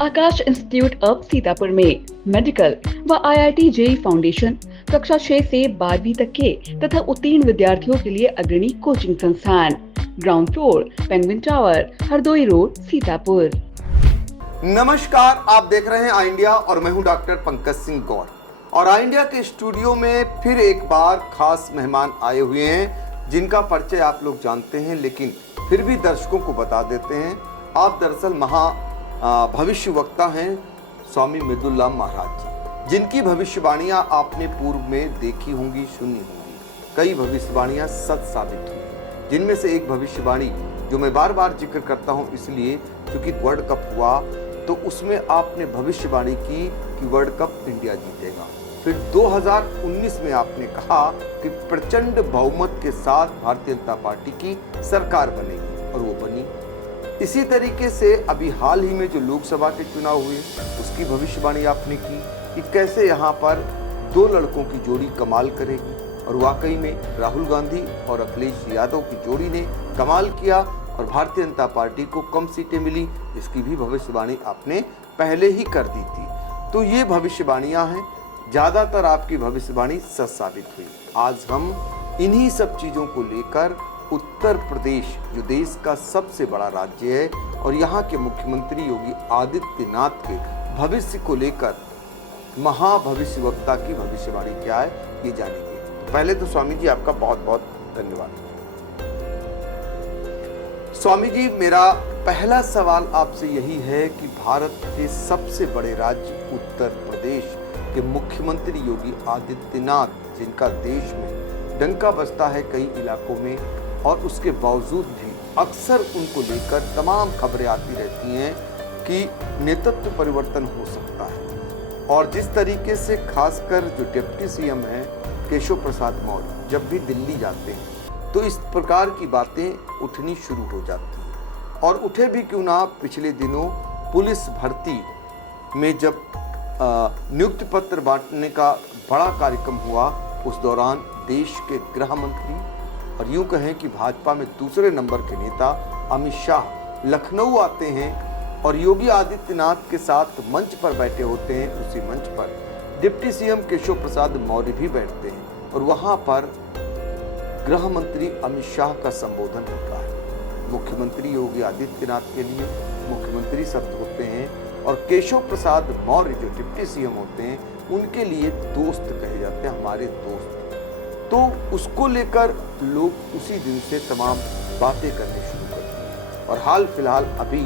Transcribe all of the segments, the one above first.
Akash institute of Sitapur में medical व IIT JEE foundation कक्षा 6 से 12वीं तक के तथा उत्तीर्ण विद्यार्थियों के लिए अग्रणी कोचिंग संस्थान। Ground floor, penguin tower, Hardoi road, Sitapur. नमस्कार, आप देख रहे हैं आई इंडिया और मैं हूं डॉक्टर पंकज सिंह गौर। और आई इंडिया के स्टूडियो में फिर एक बार खास मेहमान आए हुए हैं जिनका परिचय आप लोग जानते हैं, लेकिन फिर भी दर्शकों को बता देते हैं। आप दरअसल भविष्य वक्ता हैं स्वामी मृदुलाम महाराज जी, जिनकी भविष्यवाणियां आपने पूर्व में देखी होंगी, सुनी होंगी। कई भविष्यवाणियां सच साबित हुई, जिनमें से एक भविष्यवाणी जो मैं बार बार जिक्र करता हूं इसलिए क्योंकि वर्ल्ड कप हुआ तो उसमें आपने भविष्यवाणी की कि वर्ल्ड कप इंडिया जीतेगा। फिर 2019 में आपने कहा कि प्रचंड बहुमत के साथ भारतीय जनता पार्टी की सरकार बनेगी और वो बनी। इसी तरीके से अभी हाल ही में जो लोकसभा के चुनाव हुए उसकी भविष्यवाणी आपने की कि कैसे यहाँ पर दो लड़कों की जोड़ी कमाल करेगी, और वाकई में राहुल गांधी और अखिलेश यादव की जोड़ी ने कमाल किया और भारतीय जनता पार्टी को कम सीटें मिली। इसकी भी भविष्यवाणी आपने पहले ही कर दी थी। तो ये भविष्यवाणियां हैं, ज़्यादातर आपकी भविष्यवाणी सच साबित हुई। आज हम इन्हीं सब चीज़ों को लेकर उत्तर प्रदेश, जो देश का सबसे बड़ा राज्य है, और यहाँ के मुख्यमंत्री योगी आदित्यनाथ के भविष्य को लेकर महाभविष्यवक्ता की भविष्यवाणी क्या है ये जानेंगे। तो पहले तो स्वामी जी आपका बहुत बहुत धन्यवाद। स्वामी जी, मेरा पहला सवाल आपसे यही है कि भारत के सबसे बड़े राज्य उत्तर प्रदेश के मुख्यमंत्री योगी आदित्यनाथ, जिनका देश में डंका बजता है कई इलाकों में, और उसके बावजूद भी अक्सर उनको लेकर तमाम खबरें आती रहती हैं कि नेतृत्व परिवर्तन हो सकता है। और जिस तरीके से खासकर जो डिप्टी सीएम हैं केशव प्रसाद मौर्य जब भी दिल्ली जाते हैं तो इस प्रकार की बातें उठनी शुरू हो जाती हैं। और उठे भी क्यों ना, पिछले दिनों पुलिस भर्ती में जब नियुक्ति पत्र बांटने का बड़ा कार्यक्रम हुआ, उस दौरान देश के गृह मंत्री और यूं कहें कि भाजपा में दूसरे नंबर के नेता अमित शाह लखनऊ आते हैं और योगी आदित्यनाथ के साथ मंच पर बैठे होते हैं। उसी मंच पर डिप्टी सीएम केशव प्रसाद मौर्य भी बैठते हैं और वहां पर गृह मंत्री अमित शाह का संबोधन होता है। मुख्यमंत्री योगी आदित्यनाथ के लिए मुख्यमंत्री शब्द होते हैं और केशव प्रसाद मौर्य जो डिप्टी सीएम होते हैं उनके लिए दोस्त कहे जाते हैं, हमारे दोस्त। तो उसको लेकर लोग उसी दिन से तमाम बातें करने शुरू करते हैं। और हाल फिलहाल अभी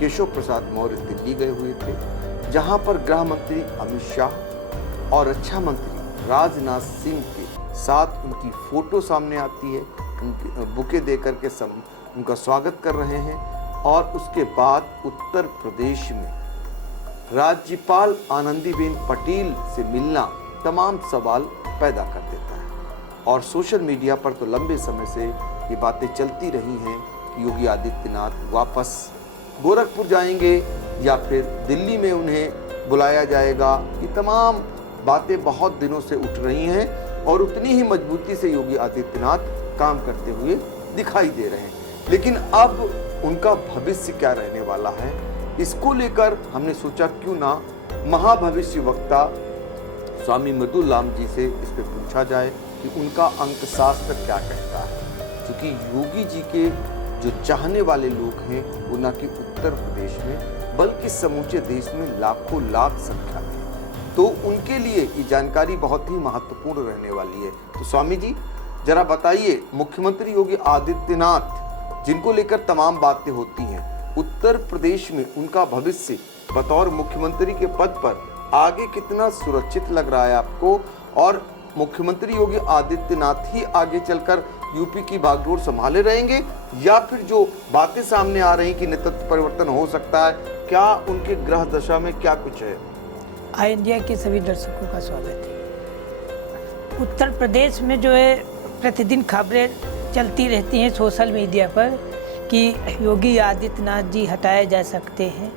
केशव प्रसाद मौर्य दिल्ली गए हुए थे, जहां पर गृह मंत्री अमित शाह और रक्षा मंत्री राजनाथ सिंह के साथ उनकी फोटो सामने आती है। उनके बुके देकर के उनका स्वागत कर रहे हैं। और उसके बाद उत्तर प्रदेश में राज्यपाल आनंदीबेन पटेल से मिलना तमाम सवाल पैदा कर देता है। और सोशल मीडिया पर तो लंबे समय से ये बातें चलती रही हैं कि योगी आदित्यनाथ वापस गोरखपुर जाएंगे या फिर दिल्ली में उन्हें बुलाया जाएगा। ये तमाम बातें बहुत दिनों से उठ रही हैं और उतनी ही मजबूती से योगी आदित्यनाथ काम करते हुए दिखाई दे रहे हैं। लेकिन अब उनका भविष्य क्या रहने वाला है, इसको लेकर हमने सोचा क्यों ना महाभविष्य वक्ता स्वामी मृदुलाम जी से इस पे पूछा जाए कि उनका अंक शास्त्र क्या कहता है। क्योंकि योगी जी के जो चाहने वाले लोग हैं वो न कि उत्तर प्रदेश में बल्कि समूचे देश में लाखों लाख संख्या में, तो उनके लिए ये जानकारी बहुत ही महत्वपूर्ण रहने वाली है। तो स्वामी जी जरा बताइए, मुख्यमंत्री योगी आदित्यनाथ जिनको लेकर तमाम बातें होती हैं, उत्तर प्रदेश में उनका भविष्य बतौर मुख्यमंत्री के पद पर आगे कितना सुरक्षित लग रहा है आपको? और मुख्यमंत्री योगी आदित्यनाथ ही आगे चलकर यूपी की बागडोर संभाले रहेंगे या फिर जो बातें सामने आ रही कि नेतृत्व परिवर्तन हो सकता है, क्या उनके ग्रह दशा में क्या कुछ है? आई इंडिया के सभी दर्शकों का स्वागत है। उत्तर प्रदेश में जो है प्रतिदिन खबरें चलती रहती हैं सोशल मीडिया पर कि योगी आदित्यनाथ जी हटाए जा सकते हैं।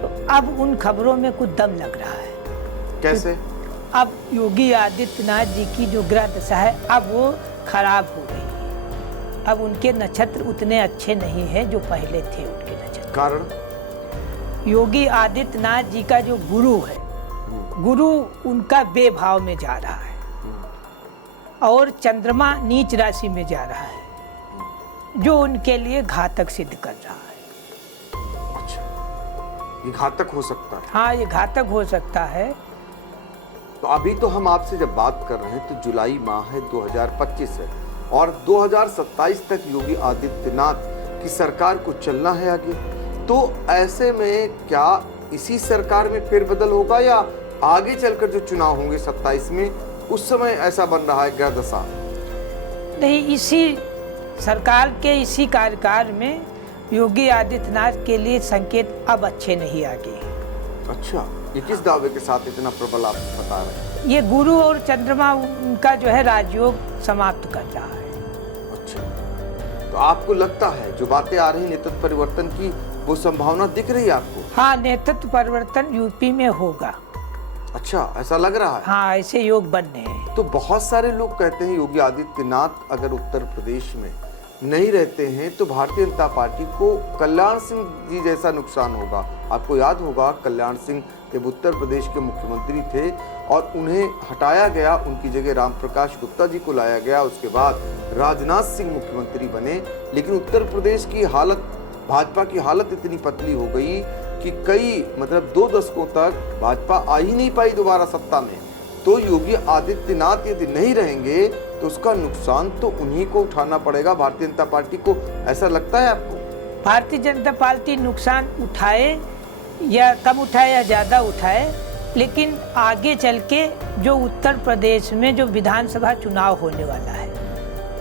तो अब उन खबरों में कुछ दम लग रहा है। कैसे? अब योगी आदित्यनाथ जी की जो ग्रह दशा है अब वो खराब हो गई है। अब उनके नक्षत्र उतने अच्छे नहीं हैं जो पहले थे उनके नक्षत्र। कारण योगी आदित्यनाथ जी का जो गुरु है, गुरु उनका बेभाव में जा रहा है और चंद्रमा नीच राशि में जा रहा है, जो उनके लिए घातक सिद्ध कर रहा है। अच्छा, ये घातक हो सकता है। हाँ, ये घातक हो सकता है। तो अभी तो हम आपसे जब बात कर रहे हैं तो जुलाई माह है, 2025 है और 2027 तक योगी आदित्यनाथ की सरकार को चलना है आगे। तो ऐसे में क्या इसी सरकार में फेरबदल होगा या आगे चलकर जो चुनाव होंगे 27 में, उस समय ऐसा बन रहा है ग्रह दशा? नहीं, इसी सरकार के इसी कार्यकाल में योगी आदित्यनाथ के लिए संकेत अब अच्छे नहीं आगे हैं। अच्छा, ये किस दावे के साथ इतना प्रबल आप बता रहे हैं? ये गुरु और चंद्रमा उनका जो है राजयोग समाप्त कर रहा है। अच्छा, तो आपको लगता है जो बातें आ रही नेतृत्व परिवर्तन की, वो संभावना दिख रही है आपको? हाँ, नेतृत्व परिवर्तन यूपी में होगा। अच्छा, ऐसा लग रहा है? हाँ, ऐसे योग बन रहे हैं। तो बहुत सारे लोग कहते हैं योगी आदित्यनाथ अगर उत्तर प्रदेश में नहीं रहते हैं तो भारतीय जनता पार्टी को कल्याण सिंह जी जैसा नुकसान होगा। आपको याद होगा कल्याण सिंह जब उत्तर प्रदेश के मुख्यमंत्री थे और उन्हें हटाया गया, उनकी जगह राम प्रकाश गुप्ता जी को लाया गया, उसके बाद राजनाथ सिंह मुख्यमंत्री बने। लेकिन उत्तर प्रदेश की हालत, भाजपा की हालत इतनी पतली हो गई कि कई 2 दशकों तक भाजपा आ ही नहीं पाई दोबारा सत्ता में। तो योगी आदित्यनाथ यदि नहीं रहेंगे तो उसका नुकसान तो उन्हीं को उठाना पड़ेगा, भारतीय जनता पार्टी को। ऐसा लगता है आपको? भारतीय जनता पार्टी नुकसान उठाए या कम उठाए या ज़्यादा उठाए, लेकिन आगे चल के जो उत्तर प्रदेश में जो विधानसभा चुनाव होने वाला है,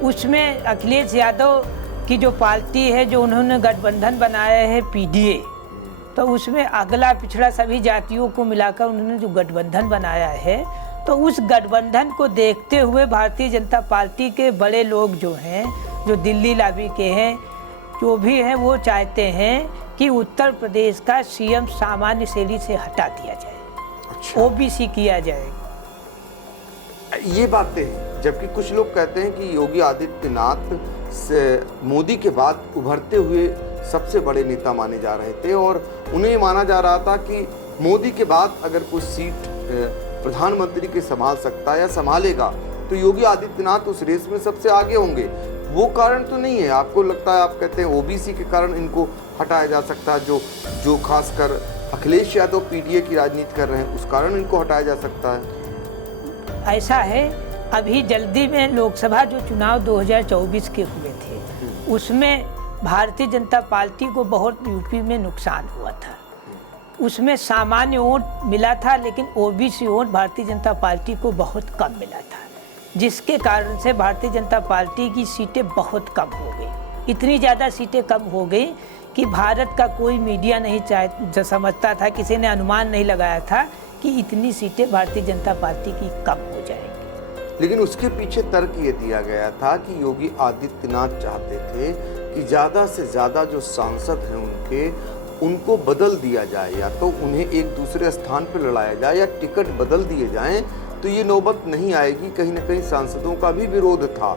उसमें अखिलेश यादव की जो पार्टी है, जो उन्होंने गठबंधन बनाया है पीडीए, तो उसमें अगला पिछड़ा सभी जातियों को मिलाकर उन्होंने जो गठबंधन बनाया है, तो उस गठबंधन को देखते हुए भारतीय जनता पार्टी के बड़े लोग जो हैं, जो दिल्ली लॉबी के हैं, जो भी हैं, वो चाहते हैं कि उत्तर प्रदेश का सीएम सामान्य शैली से हटा दिया जाए। अच्छा। ओबीसी किया जाए। ये बातें हैं, जबकि कुछ लोग कहते हैं कि योगी आदित्यनाथ से मोदी के बाद उभरते हुए सबसे बड़े नेता माने जा रहे थे और उन्हें ये माना जा रहा था कि मोदी के बाद अगर कोई सीट प्रधानमंत्री के संभाल सकता है या संभालेगा तो योगी आदित्यनाथ उस रेस में सबसे आगे होंगे। वो कारण तो नहीं है आपको लगता है? आप कहते हैं ओबीसी के कारण इनको हटाया जा सकता है, जो खासकर अखिलेश यादव पीडीए की राजनीति कर रहे हैं, उस कारण इनको हटाया जा सकता है। ऐसा है, अभी जल्दी में लोकसभा जो चुनाव 2024 के हुए थे, उसमें भारतीय जनता पार्टी को बहुत यूपी में नुकसान हुआ था। उसमें सामान्य वोट मिला था, लेकिन OBC vote Bharatiya Janata party को बहुत कम मिला था, जिसके कारण से भारतीय जनता पार्टी की सीटें बहुत कम हो गई। इतनी ज़्यादा सीटें कम हो गई कि भारत का कोई मीडिया नहीं समझता था, किसी ने अनुमान नहीं लगाया था कि इतनी सीटें भारतीय जनता पार्टी की कम हो जाएंगी। लेकिन उसके पीछे तर्क ये दिया गया था कि योगी आदित्यनाथ चाहते थे कि ज़्यादा से ज़्यादा जो सांसद हैं उनको बदल दिया जाए, या तो उन्हें एक दूसरे स्थान पर लड़ाया जाए या टिकट बदल दिए जाएं, तो ये नौबत नहीं आएगी। कहीं ना कहीं सांसदों का भी विरोध था,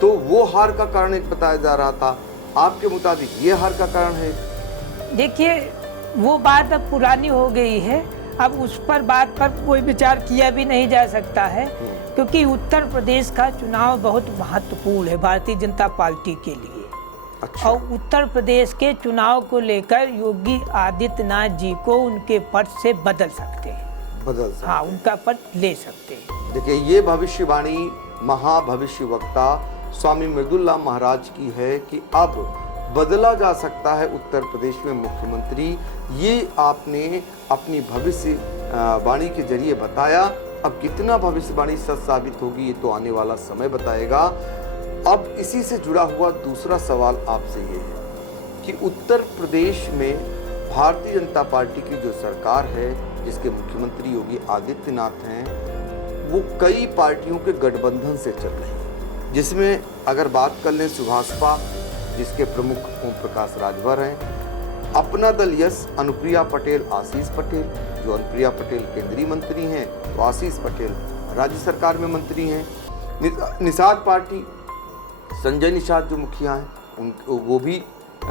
तो वो हार का कारण एक बताया जा रहा था। आपके मुताबिक ये हार का कारण है? देखिए, वो बात अब पुरानी हो गई है, अब उस पर बात पर कोई विचार किया भी नहीं जा सकता है, क्योंकि उत्तर प्रदेश का चुनाव बहुत महत्वपूर्ण है भारतीय जनता पार्टी के लिए। अच्छा। और उत्तर प्रदेश के चुनाव को लेकर योगी आदित्यनाथ जी को उनके पद से बदल सकते हैं, हाँ, उनका पद ले सकते हैं। देखिए, ये भविष्यवाणी महाभविष्यवक्ता स्वामी मृदुल्ला महाराज की है कि अब बदला जा सकता है उत्तर प्रदेश में मुख्यमंत्री। ये आपने अपनी भविष्यवाणी के जरिए बताया। अब कितना भविष्यवाणी सच साबित होगी ये तो आने वाला समय बताएगा। अब इसी से जुड़ा हुआ दूसरा सवाल आपसे ये है कि उत्तर प्रदेश में भारतीय जनता पार्टी की जो सरकार है, जिसके मुख्यमंत्री योगी आदित्यनाथ हैं, वो कई पार्टियों के गठबंधन से चल रही है, जिसमें अगर बात कर लें सुभाषपा, जिसके प्रमुख ओम प्रकाश राजभर हैं, अपना दल यस, अनुप्रिया पटेल, आशीष पटेल, जो अनुप्रिया पटेल केंद्रीय मंत्री हैं तो आशीष पटेल राज्य सरकार में मंत्री हैं, निषाद पार्टी, संजय निषाद जो मुखिया हैं वो भी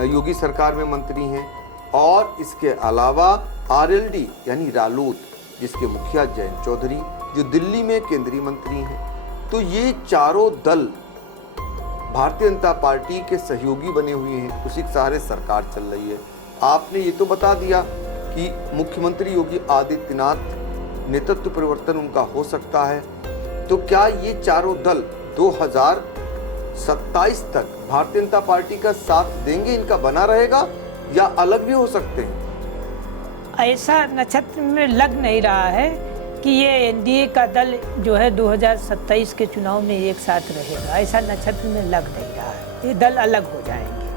योगी सरकार में मंत्री हैं, और इसके अलावा आरएलडी यानी रालोद, जिसके मुखिया जयंत चौधरी, जो दिल्ली में केंद्रीय मंत्री हैं। तो ये चारों दल भारतीय जनता पार्टी के सहयोगी बने हुए हैं, उसी के सहारे सरकार चल रही है। आपने ये तो बता दिया कि मुख्यमंत्री योगी आदित्यनाथ नेतृत्व परिवर्तन उनका हो सकता है, तो क्या ये चारों दल 2027 तक भारतीय जनता पार्टी का साथ देंगे, इनका बना रहेगा या अलग भी हो सकते हैं? ऐसा नक्षत्र में लग नहीं रहा है कि ये एनडीए का दल जो है 2027 के चुनाव में एक साथ रहेगा, ऐसा नक्षत्र में लग नहीं रहा है। ये दल अलग हो जाएंगे।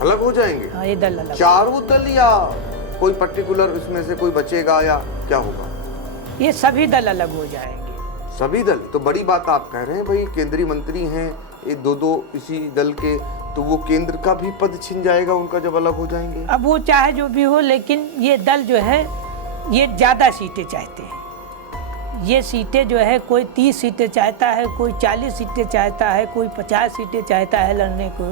अलग हो जाएंगे? हाँ, ये दल अलग। चारों दल या कोई पर्टिकुलर उसमें से कोई बचेगा या क्या होगा? ये सभी दल अलग हो जाएंगे। सभी दल? तो बड़ी बात आप कह रहे हैं भाई, केंद्रीय मंत्री हैं ये दो इसी दल के, तो वो केंद्र का भी पद छिन जाएगा उनका जब अलग हो जाएंगे। अब वो चाहे जो भी हो, लेकिन ये दल जो है ये ज़्यादा सीटें चाहते हैं। ये सीटें जो है कोई 30 सीटें चाहता है, कोई 40 सीटें चाहता है, कोई 50 सीटें चाहता है लड़ने को।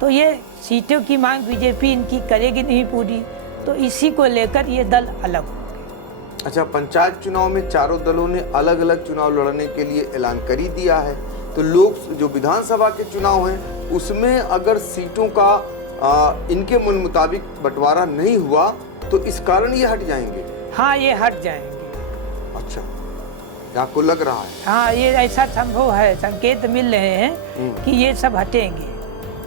तो ये सीटों की मांग बीजेपी इनकी करेगी नहीं पूरी, तो इसी को लेकर ये दल अलग होंगे। अच्छा, पंचायत चुनाव में चारों दलों ने अलग अलग चुनाव लड़ने के लिए ऐलान कर ही दिया है, तो लोग जो विधानसभा के चुनाव हैं उसमें अगर सीटों का इनके मन मुताबिक बंटवारा नहीं हुआ तो इस कारण ये हट जाएंगे। हाँ, ये हट जाएंगे। अच्छा, आपको लग रहा है? हाँ, ये ऐसा संभव है, संकेत मिल रहे हैं कि ये सब हटेंगे।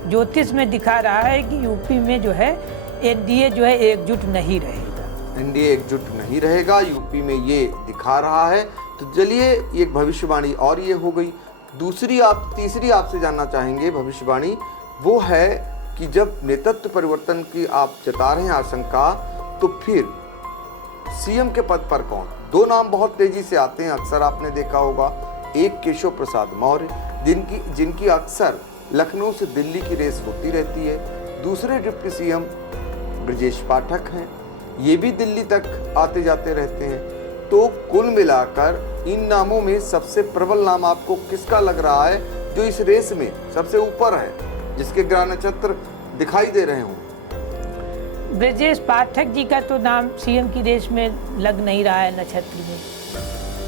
ज्योतिष में दिखा रहा है कि यूपी में जो है एनडीए जो है एकजुट नहीं रहेगा। एनडीए एकजुट नहीं रहेगा, यूपी में ये दिखा रहा है। तो चलिए, एक भविष्यवाणी और ये हो गई। तीसरी आपसे जानना चाहेंगे भविष्यवाणी, वो है कि जब नेतृत्व परिवर्तन की आप जता रहे हैं आशंका, तो फिर सीएम के पद पर कौन? दो नाम बहुत तेजी से आते हैं, अक्सर आपने देखा होगा। एक केशव प्रसाद मौर्य, जिनकी अक्सर लखनऊ से दिल्ली की रेस होती रहती है। दूसरे डिप्टी सीएम ब्रजेश पाठक हैं, ये भी दिल्ली तक आते जाते रहते हैं। तो कुल मिलाकर इन नामों में सबसे प्रबल नाम आपको किसका लग रहा है जो इस रेस में सबसे ऊपर है, जिसके ग्रह नक्षत्र दिखाई दे रहे हों? ब्रजेश पाठक जी का तो नाम सीएम की रेस में लग नहीं रहा है नक्षत्र में।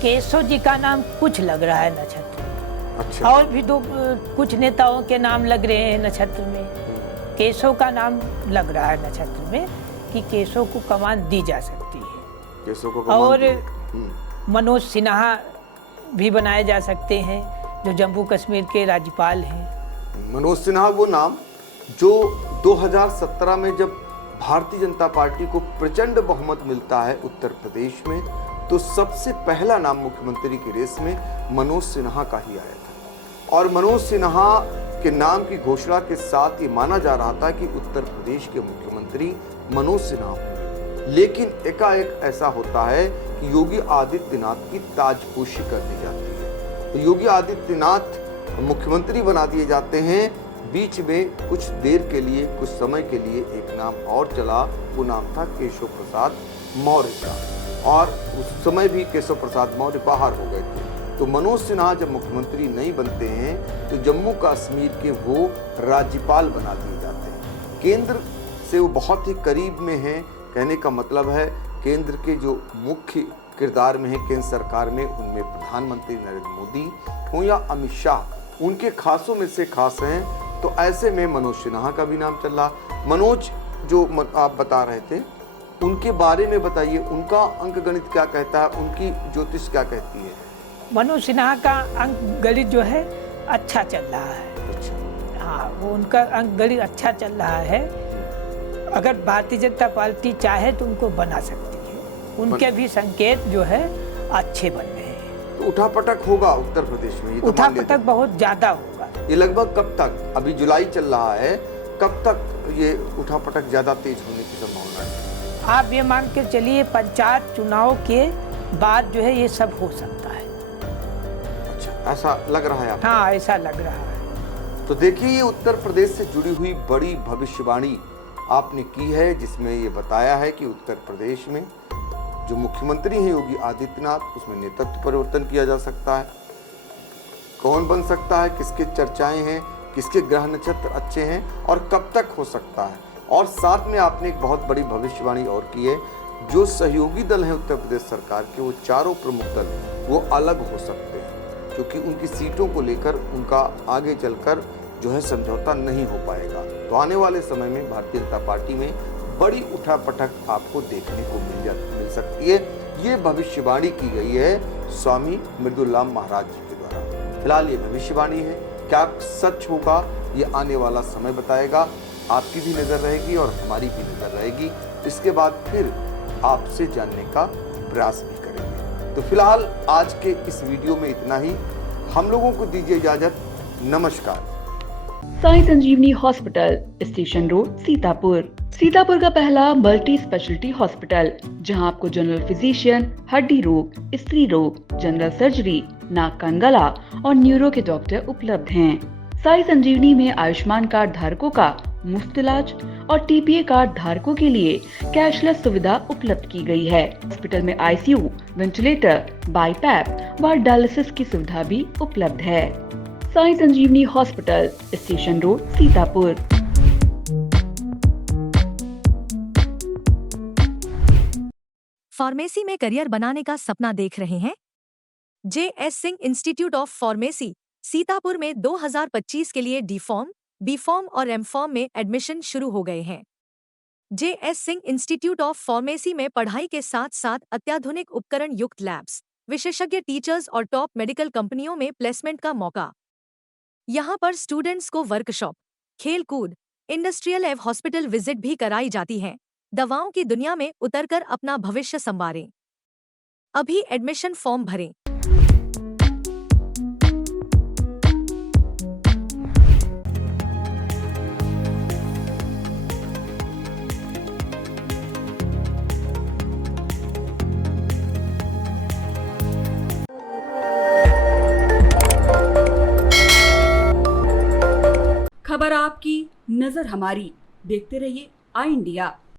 केशव जी का नाम कुछ लग रहा है नक्षत्र में। अच्छा। और भी कुछ नेताओं के नाम लग रहे हैं नक्षत्र में। केशव का नाम लग रहा है नक्षत्र में कि केशव को कमान दी जा सकती है। केशव को और मनोज सिन्हा भी बनाए जा सकते हैं, जो जम्मू कश्मीर के राज्यपाल हैं। मनोज सिन्हा वो नाम जो 2017 में जब भारतीय जनता पार्टी को प्रचंड बहुमत मिलता है उत्तर प्रदेश में, तो सबसे पहला नाम मुख्यमंत्री की रेस में मनोज सिन्हा का ही आया था। और मनोज सिन्हा के नाम की घोषणा के साथ ये माना जा रहा था कि उत्तर प्रदेश के मुख्यमंत्री मनोज सिन्हा होंगे। लेकिन एकाएक ऐसा होता है कि योगी आदित्यनाथ की ताजपोशी कर दी जाती है, तो योगी आदित्यनाथ मुख्यमंत्री बना दिए जाते हैं। बीच में कुछ देर के लिए, कुछ समय के लिए एक नाम और चला, वो नाम था केशव प्रसाद मौर्य का, और उस समय भी केशव प्रसाद मौर्य बाहर हो गए थे। तो मनोज सिन्हा जब मुख्यमंत्री नहीं बनते हैं तो जम्मू कश्मीर के वो राज्यपाल बना दिए जाते हैं। केंद्र से वो बहुत ही करीब में हैं, कहने का मतलब है केंद्र के जो मुख्य किरदार में है केंद्र सरकार में, उनमें प्रधानमंत्री नरेंद्र मोदी हों या अमित शाह, उनके खासों में से खास हैं। तो ऐसे में मनोज सिन्हा का भी नाम चल रहा। मनोज जो आप बता रहे थे, उनके बारे में बताइए, उनका अंक गणित क्या कहता है, उनकी ज्योतिष क्या कहती है? मनोज सिन्हा का अंक गणित जो है अच्छा चल रहा है। अच्छा। हाँ, वो उनका अंक गणित अच्छा चल रहा है। अगर भारतीय जनता पार्टी चाहे तो उनको बना सकती है, उनके भी संकेत जो है अच्छे बन रहे हैं। तो उठापटक होगा उत्तर प्रदेश में? उठापटक बहुत ज्यादा होगा। ये लगभग कब तक? अभी जुलाई चल रहा है, कब तक ये उठापटक ज्यादा तेज होने की संभावना है? आप ये मान के चलिए पंचायत चुनाव के बाद जो है ये सब हो सकता है। अच्छा, ऐसा लग रहा है आपको? हाँ, ऐसा लग रहा है। तो देखिए, ये उत्तर प्रदेश से जुड़ी हुई बड़ी भविष्यवाणी आपने की है, जिसमें ये बताया है कि उत्तर प्रदेश में जो मुख्यमंत्री हैं योगी आदित्यनाथ, उसमें नेतृत्व परिवर्तन किया जा सकता है। कौन बन सकता है, किसके चर्चाएं हैं, किसके ग्रह नक्षत्र अच्छे हैं और कब तक हो सकता है, और साथ में आपने एक बहुत बड़ी भविष्यवाणी और की है, जो सहयोगी दल हैं उत्तर प्रदेश सरकार के, वो चारों प्रमुख दल वो अलग हो सकते हैं, क्योंकि उनकी सीटों को लेकर उनका आगे चलकर जो है समझौता नहीं हो पाएगा। तो आने वाले समय में भारतीय जनता पार्टी में बड़ी उठापटक आपको देखने को मिल सकती है। ये भविष्यवाणी की गई है स्वामी मृदुलाम महाराज जी के द्वारा। फिलहाल ये भविष्यवाणी है, क्या सच होगा ये आने वाला समय बताएगा। आपकी भी नजर रहेगी और हमारी भी नजर रहेगी। इसके बाद फिर आपसे जानने का प्रयास भी करेंगे। तो फिलहाल आज के इस वीडियो में इतना ही। हम लोगों को दीजिए इजाजत। नमस्कार। Sai Sanjeevani hospital, station road, Sitapur. Sitapur का पहला मल्टी स्पेशलिटी हॉस्पिटल, जहां आपको जनरल फिजिशियन, हड्डी रोग, स्त्री रोग, जनरल सर्जरी, नाक कान गला और न्यूरो के डॉक्टर उपलब्ध हैं। साई संजीवनी में आयुष्मान कार्ड धारकों का मुफ्त इलाज और टीपीए कार्ड धारकों के लिए कैशलेस सुविधा उपलब्ध की गई है। हॉस्पिटल में आईसीयू, वेंटिलेटर, बाईपैप व डायलिसिस की सुविधा भी उपलब्ध है। Sai Sanjeevani hospital, station road, Sitapur. Pharmacy में करियर बनाने का सपना देख रहे हैं? J S. Singh institute of pharmacy Sitapur में 2025 के लिए डी फॉर्म, बी फॉर्म और एम फॉर्म में एडमिशन शुरू हो गए हैं। J S. Singh institute of pharmacy में पढ़ाई के साथ साथ अत्याधुनिक उपकरण युक्त लैब्स, विशेषज्ञ टीचर्स और टॉप मेडिकल कंपनियों में प्लेसमेंट का मौका। यहाँ पर स्टूडेंट्स को वर्कशॉप, खेल कूद, इंडस्ट्रियल एवं हॉस्पिटल विजिट भी कराई जाती हैं। दवाओं की दुनिया में उतरकर अपना भविष्य संवारें। अभी एडमिशन फॉर्म भरें। खबर आपकी, नजर हमारी। देखते रहिए आई इंडिया।